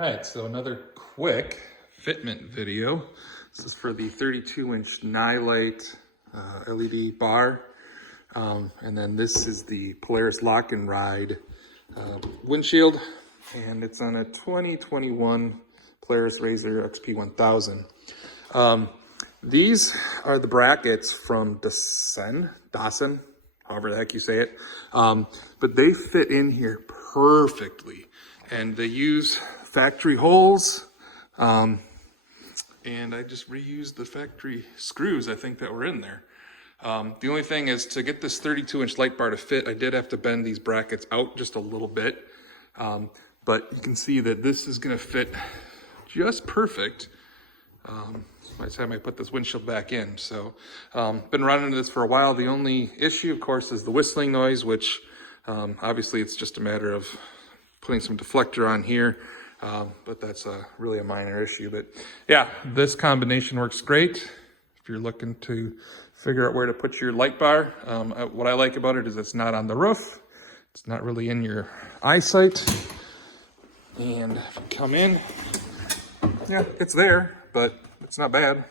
Alright, so another quick fitment video. This is for the 32-inch Nightlight LED bar. And then this is the Polaris Lock and Ride windshield. And it's on a 2021 Polaris Rzr XP1000. These are the brackets from Dasen, however the heck you say it. But they fit in here perfectly. And they use factory holes. And I just reused the factory screws, I think, that were in there. The only thing is, to get this 32-inch light bar to fit, I did have to bend these brackets out just a little bit. But you can see that this is going to fit just perfect by the time I put this windshield back in. So, been running this for a while. The only issue, of course, is the whistling noise, which obviously it's just a matter of putting some deflector on here. But that's really a minor issue. But yeah, this combination works great if you're looking to figure out where to put your light bar. What I like about it is it's not on the roof. It's not really in your eyesight. And if you come in, yeah, it's there, but it's not bad.